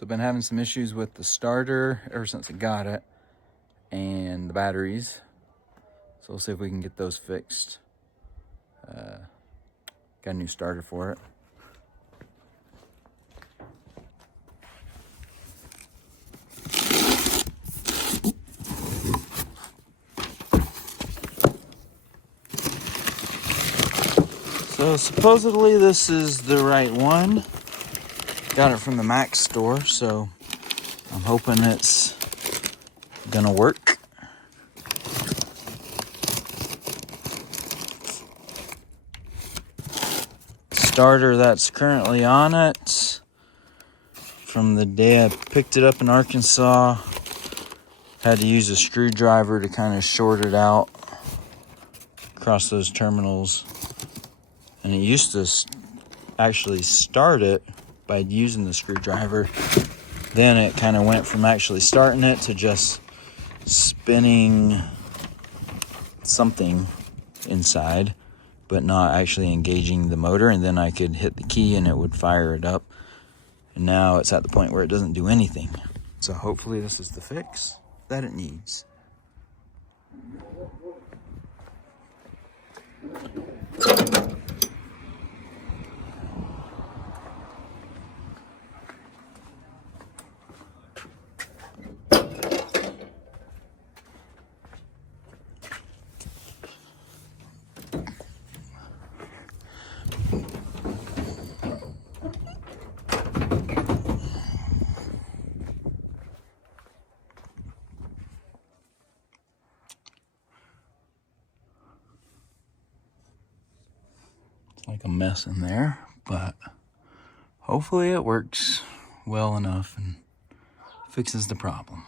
So I've been having some issues with the starter ever since I got it, and the batteries. So we'll see if we can get those fixed. Got a new starter for it. So supposedly this is the right one. Got it from the Mack store, so I'm hoping it's gonna work. Starter that's currently on it, from the day I picked it up in Arkansas, had to use a screwdriver to kind of short it out across those terminals. And it used to actually start it by using the screwdriver. Then it kind of went from actually starting it to just spinning something inside, but not actually engaging the motor. And then I could hit the key and it would fire it up. And now it's at the point where it doesn't do anything. So hopefully this is the fix that it needs. Like a mess in there, but hopefully it works well enough and fixes the problem.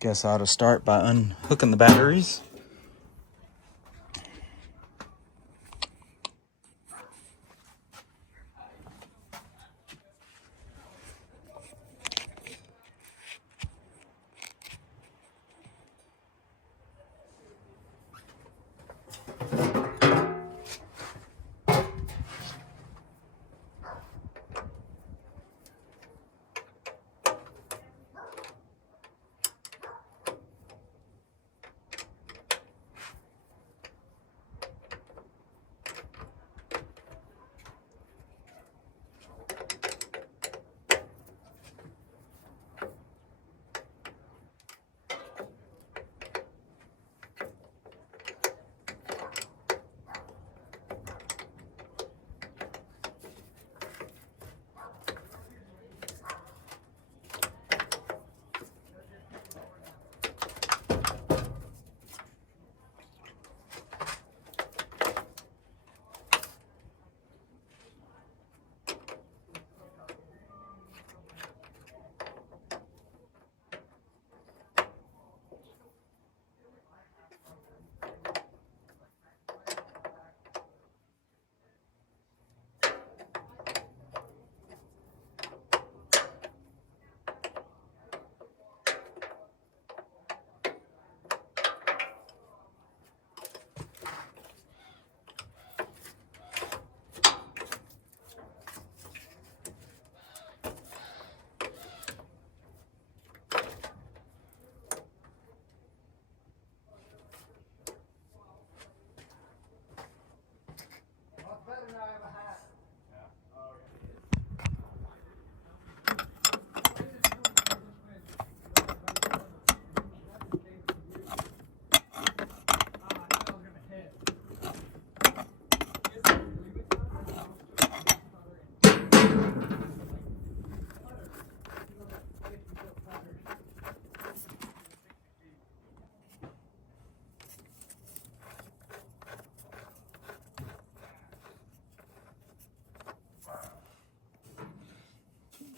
Guess I ought to start by unhooking the batteries.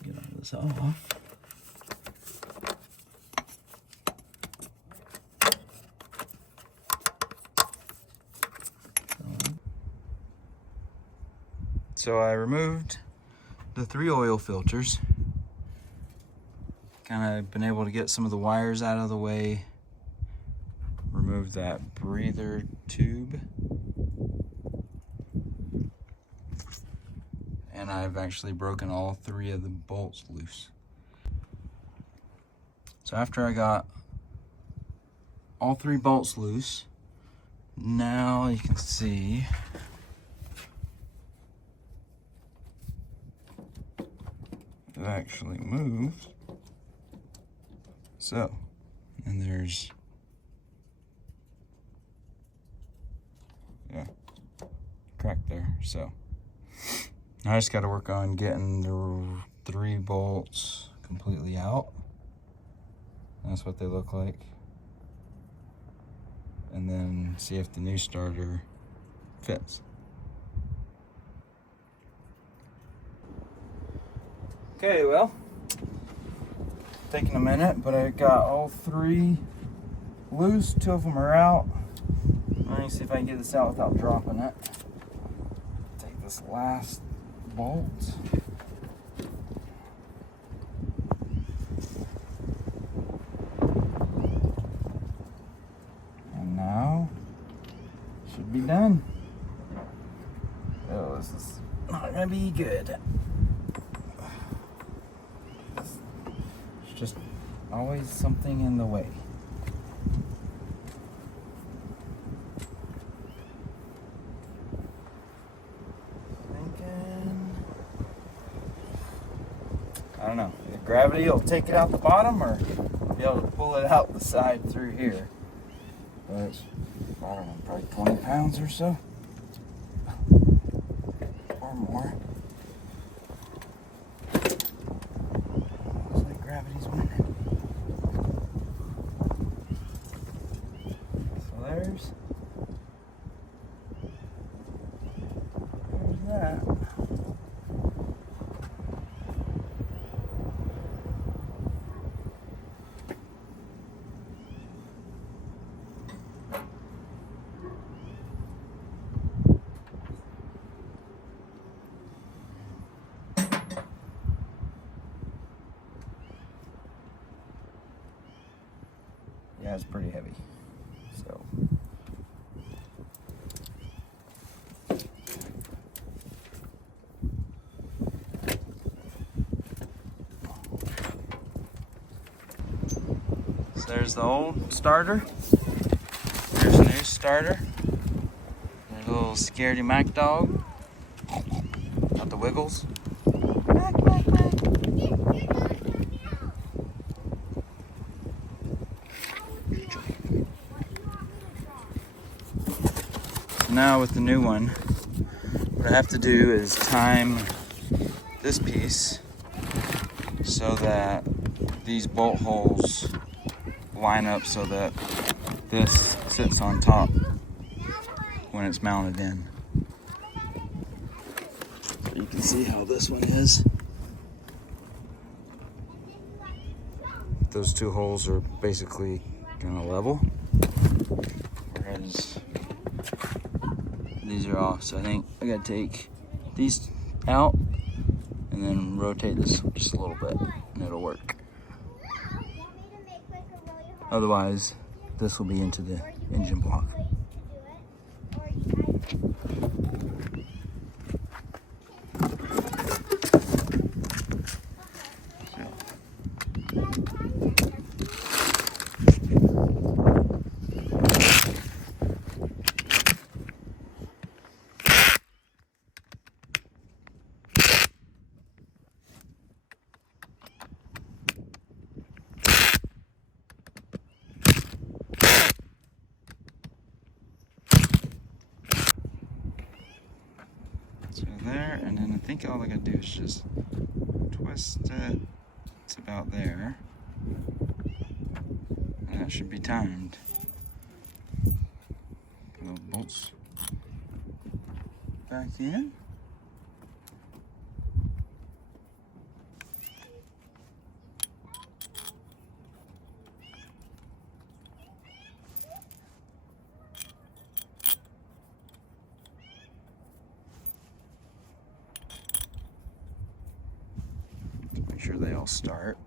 Get all this off. So I removed the 3 oil filters. Kind of been able to get some of the wires out of the way. Remove that breather tube. And and I've actually broken all 3 of the bolts loose. So after I got all 3 bolts loose, now you can see it actually moved. So, and there's, yeah, crack there. So I just got to work on getting the 3 bolts completely out. That's what they look like. And then see if the new starter fits. Okay, well, taking a minute, but I got all 3 loose. 2 of them are out. Let me see if I can get this out without dropping it. Take this last bolt. And now, should be done. Oh, this is not gonna be good. It's just always something in the way. I don't know, the gravity will take it out the bottom or be able to pull it out the side through here. But it's, I don't know, probably 20 pounds or so. Or more. Looks like gravity's winning. So there's that. Yeah, it's pretty heavy. So there's the old starter. There's the new starter. There's a little scaredy Mack dog. Got the wiggles. Mack, Mack, Mack. Now with the new one, what I have to do is time this piece so that these bolt holes line up so that this sits on top when it's mounted in. So you can see how this one is. Those 2 holes are basically kind of level, whereas these are off. So I think I gotta take these out and then rotate this just a little bit and it'll work. Otherwise, this will be into the engine block. So there, and then I think all I gotta do is just twist it. It's about there. And that should be timed. Put those bolts back in. Make sure they all start.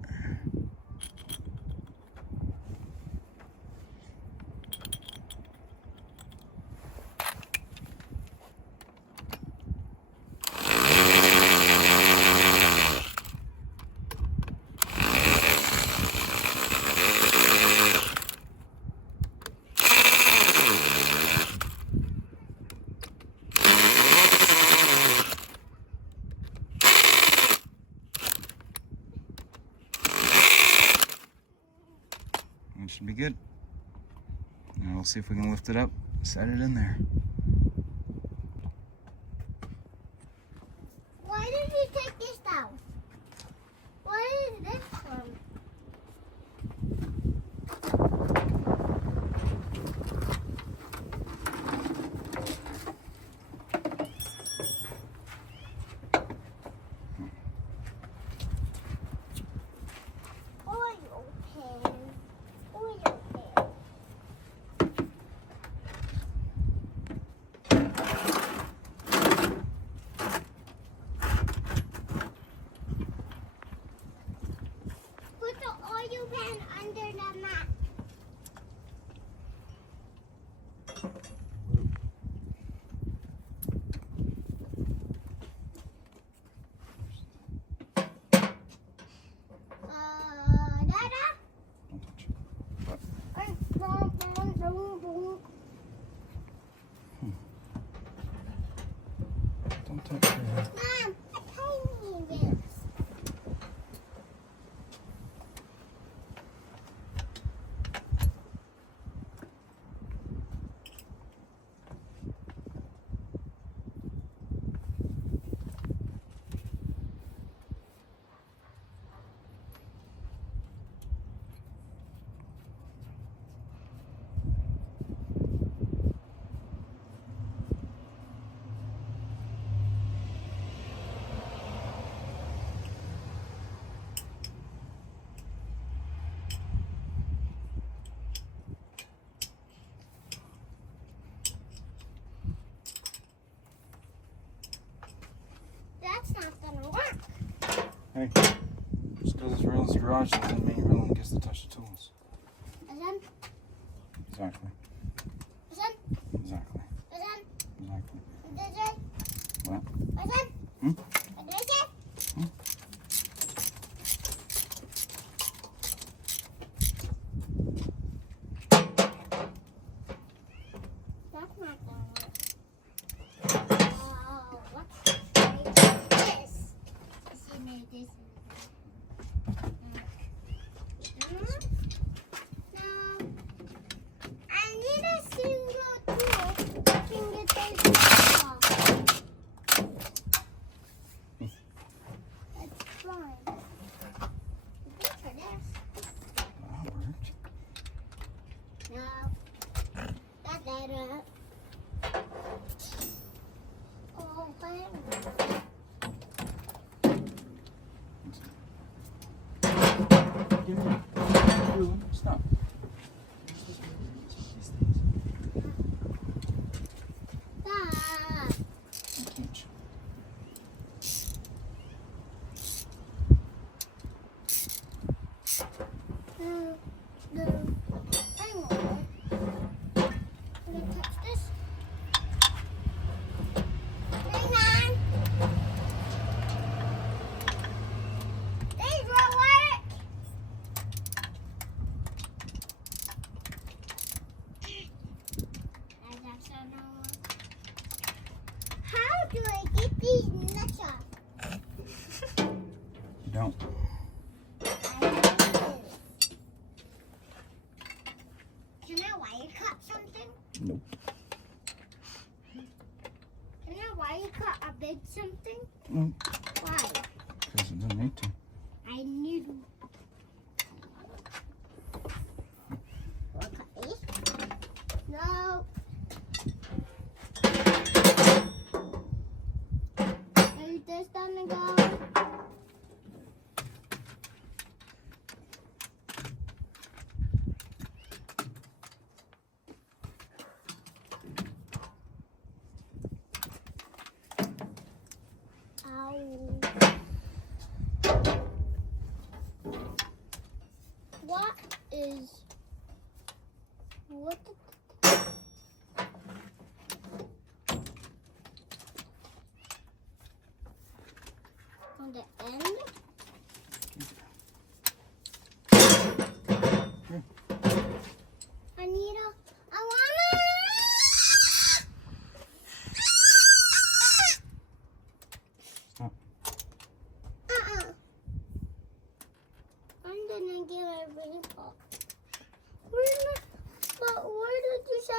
That should be good. Now we'll see if we can lift it up, set it in there. Why did you take this down? What is this from? Oil pan. Oil pan. Put the oil pan under the mat. Dada? Don't touch it. What? Don't touch your head. Mom, a tiny bit. That's not gonna work. Hey, just because it's Rulon's garage doesn't mean Rulon gets to touch the tools. Listen, Exactly. listen, Exactly. listen, Exactly. listen, What? listen, Hmm? listen. That's not gonna work. Oh, what's this? See, maybe this is no. I need a single tool that can get this off. That's fine. Good for this. That worked. No. Got that up. Oh, thank Give me Rulon, stop. Stop. I can't. No. Hang on. I'm gonna touch this. Hang on. These will work. That's also no work. How do I get these nuts off? You don't. Can I wire cut something? Nope. Can I wire cut a big something? Nope. Why? Because it doesn't need to. I need. Wanna cut these? No. Is this gonna go? Ow. What is what on the end? Here. I wanna Stop. I'm gonna give a ring pop.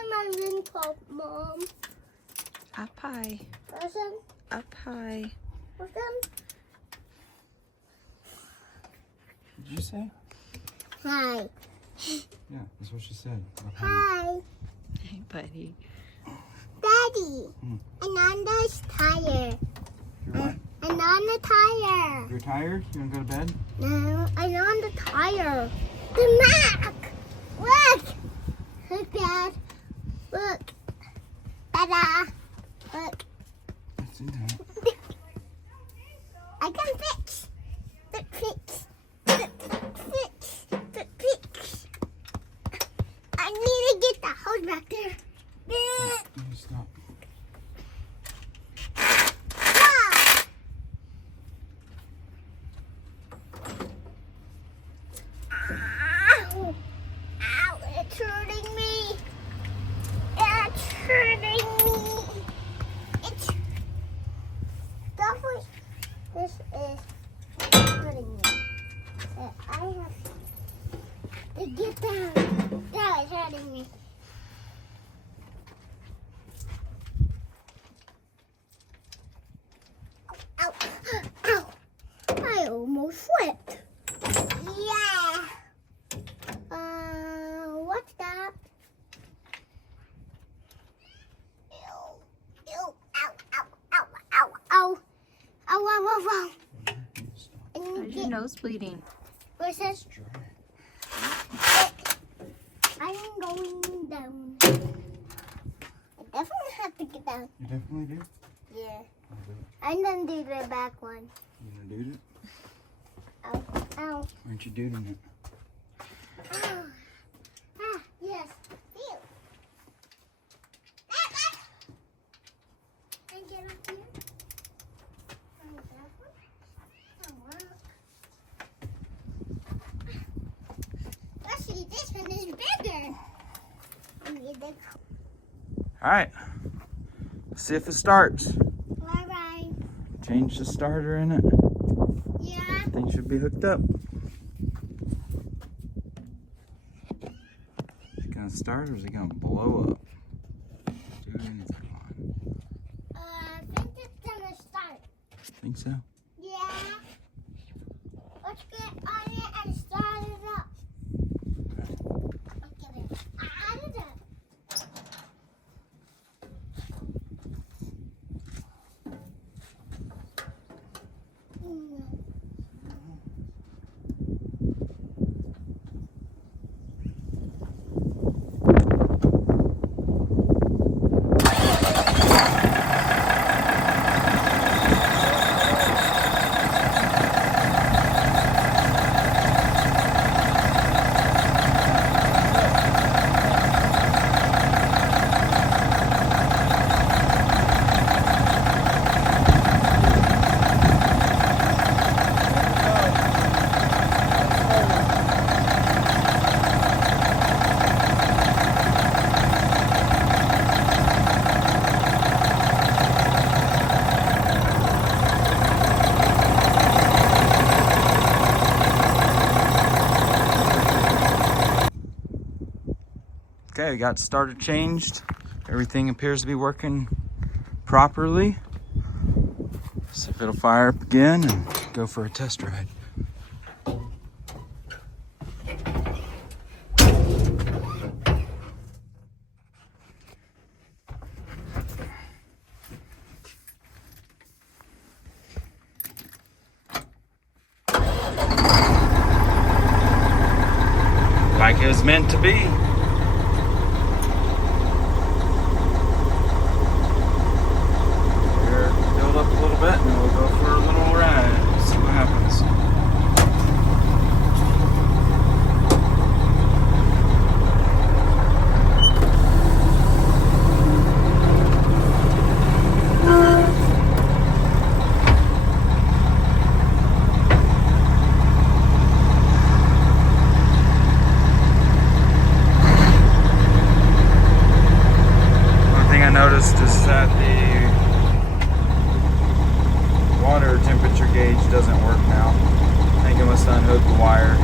my ring pop, Mom? Up high. Listen. Up high. Listen. What did you say? Hi. Yeah, that's what she said. Hi. Hey, buddy. Daddy. Ananda's tired. You're what? Ananda tired. You're tired? You want to go to bed? No, Ananda tired. The Mack. Look. Look, Dad. Look. Ta-da. Look. What's in that? I can fix. Fix. Fix. Fix. I need to get the hose back there. Let me stop. Wow. Ow. Ow, it's hurting me. It's hurting me. It's definitely, this is hurting me. So I have to get down. That is hurting me. Ow. Ow. I almost slipped. Yeah. What's that? Ew. Ew. Ow. Ow. Ow. Ow. Ow. Ow. Ow. Ow. Ow. How's your nose bleeding? Where's this? I'm going down. I definitely have to get down. You definitely do? Yeah. I'll do it. I'm gonna do the back one. You gonna do it? Ow. Ow. Why aren't you doing it? Ah, ah, yes. Ew. Ah, ah. Can I get up here? Oh, that one? Oh, wow. Actually, this one is bigger. I need the... Alright. Let's see if it starts. Alright. Change the starter in it. Yeah. Thing should be hooked up. Is it gonna start or is it gonna blow up? Do anything on. I think it's gonna start. Think so? Yeah. Let's get on it and start it up. Let's get it out of there. Okay, we got starter changed. Everything appears to be working properly. See if it'll fire up again and go for a test ride. Like it was meant to be. Build up a little bit and we'll go for a little ride. See what happens. One thing I noticed is that the water temperature gauge doesn't work now. I think I must unhook the wire.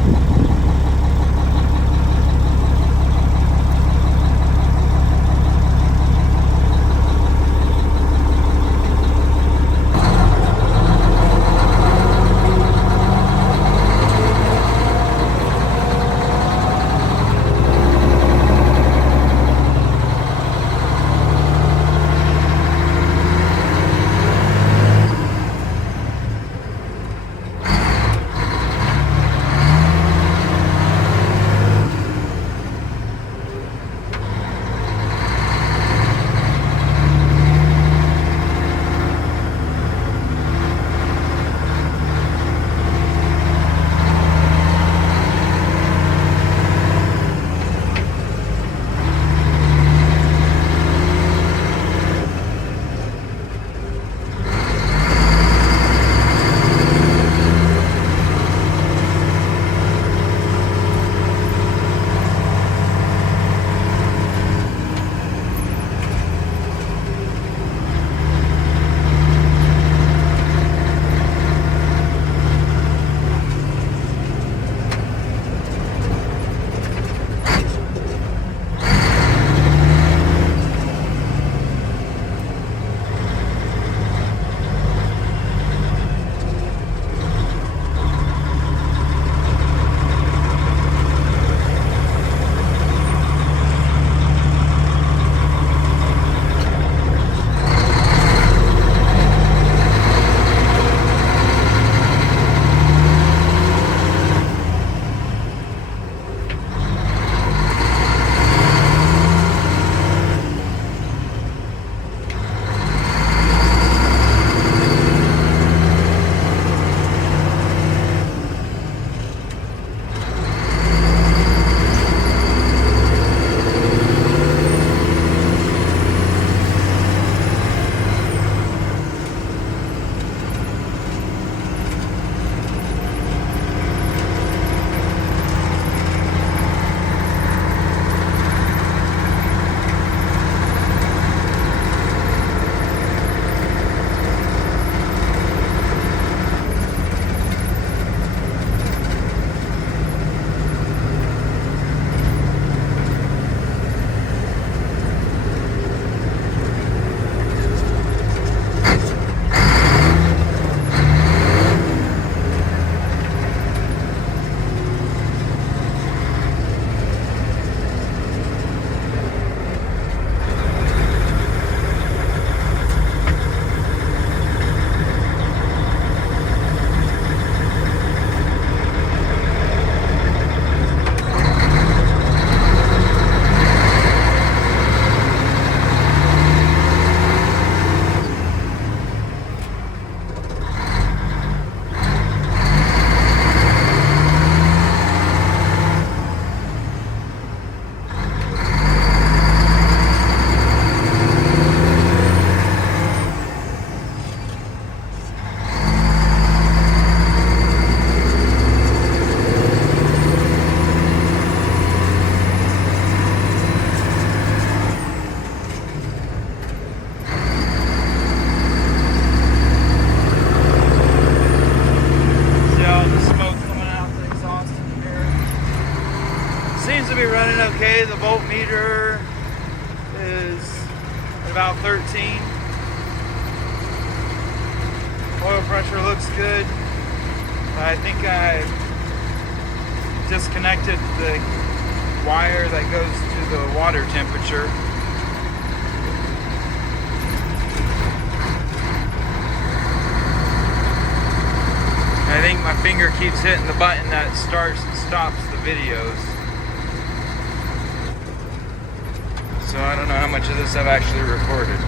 okay. The voltmeter is at about 13. Oil pressure looks good. I think I disconnected the wire that goes to the water temperature. I think my finger keeps hitting the button that starts and stops the videos. So I don't know how much of this I've actually recorded.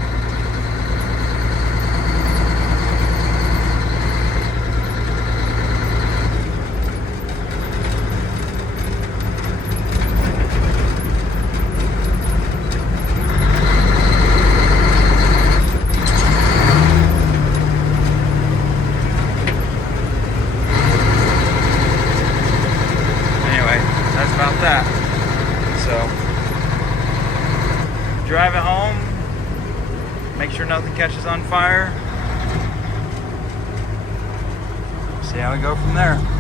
About that. So drive it home, make sure nothing catches on fire, see how we go from there.